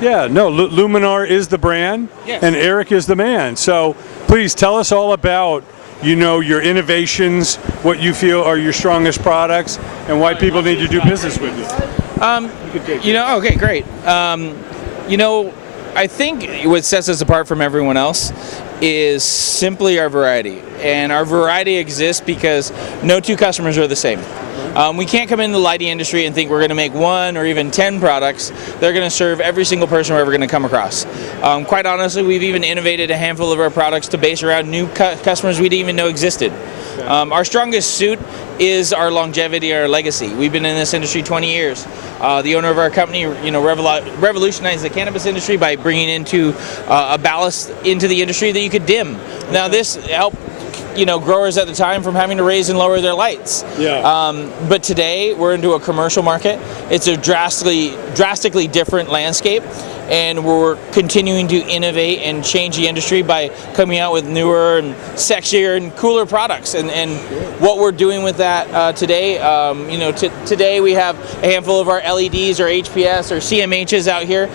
Yeah, no, Luminar is the brand, Yes. and Eric is the man. So please tell us all about, you know, your innovations, what you feel are your strongest products, and why people need to do business with you. You know, okay, great. You know, I think what sets us apart from everyone else is simply our variety. And our variety exists because no two customers are the same. We can't come into the lighting industry and think we're going to make 1 or even 10 products. They're going to serve every single person we're ever going to come across. Quite honestly, we've even innovated a handful of our products to base around new customers we didn't even know existed. Our strongest suit is our longevity, our legacy. We've been in this industry 20 years. The owner of our company, you know, revolutionized the cannabis industry by bringing into a ballast into the industry that you could dim. Now this helped, you know, growers at the time from having to raise and lower their lights. Yeah. But today we're into a commercial market. It's a drastically different landscape, and we're continuing to innovate and change the industry by coming out with newer and sexier and cooler products. And what we're doing with that today, you know, today we have a handful of our LEDs or HPS or CMHs out here.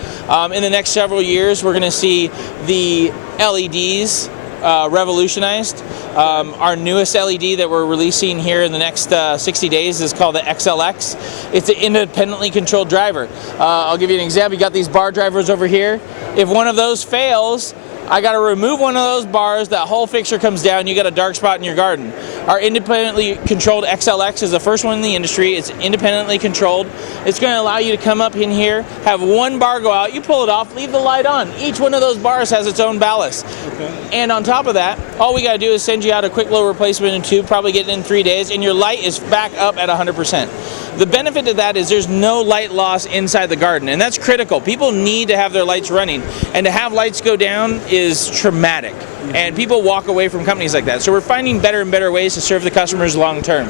In the next several years, we're going to see the LEDs revolutionized. Our newest LED that we're releasing here in the next 60 days is called the XLX. It's an independently controlled driver. I'll give you an example. You got these bar drivers over here. If one of those fails, I got to remove one of those bars, that whole fixture comes down, you got a dark spot in your garden. Our independently controlled XLX is the first one in the industry. It's independently controlled. It's going to allow you to come up in here, have one bar go out, you pull it off, leave the light on. Each one of those bars has its own ballast. Okay. And on top of that, all we got to do is send you out a quick little replacement in tube, probably get it in 3 days, and your light is back up at 100%. The benefit of that is there's no light loss inside the garden, and that's critical. People need to have their lights running, and to have lights go down is traumatic, and people walk away from companies like that. So we're finding better and better ways to serve the customers long term.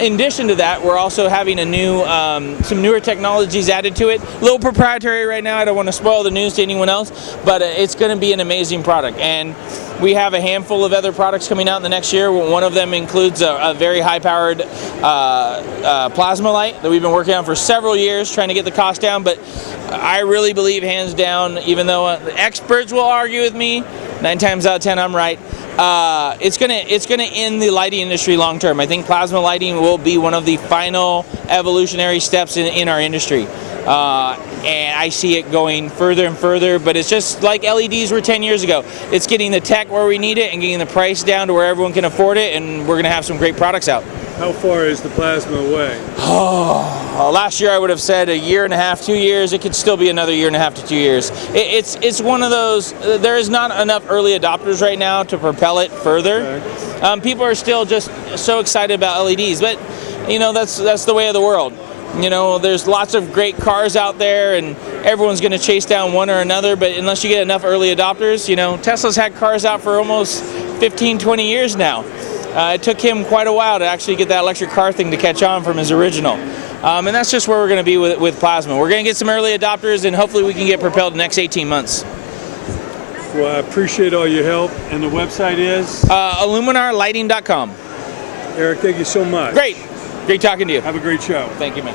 In addition to that, we're also having a new, some newer technologies added to it. A little proprietary right now. I don't want to spoil the news to anyone else, but it's going to be an amazing product. And we have a handful of other products coming out in the next year. One of them includes a very high-powered plasma light that we've been working on for several years, trying to get the cost down. But I really believe, hands down, even though the experts will argue with me, 9 times out of 10 I'm right. It's gonna end the lighting industry long term. I think plasma lighting will be one of the final evolutionary steps in our industry. And I see it going further and further, but it's just like LEDs were 10 years ago. It's getting the tech where we need it and getting the price down to where everyone can afford it, and we're gonna have some great products out. How far is the plasma away? Oh, last year I would have said 1.5 years, 2 years. It could still be another 1.5 to 2 years. It's one of those, there is not enough early adopters right now to propel it further. Okay. People are still just so excited about LEDs, but you know, that's the way of the world. You know, there's lots of great cars out there, and everyone's going to chase down one or another, but unless you get enough early adopters, you know, Tesla's had cars out for almost 15, 20 years now. It took him quite a while to actually get that electric car thing to catch on from his original. And that's just where we're going to be with plasma. We're going to get some early adopters, and hopefully we can get propelled in the next 18 months. Well, I appreciate all your help. And the website is? LuminarLighting.com. Eric, thank you so much. Great. Great talking to you. Have a great show. Thank you, man.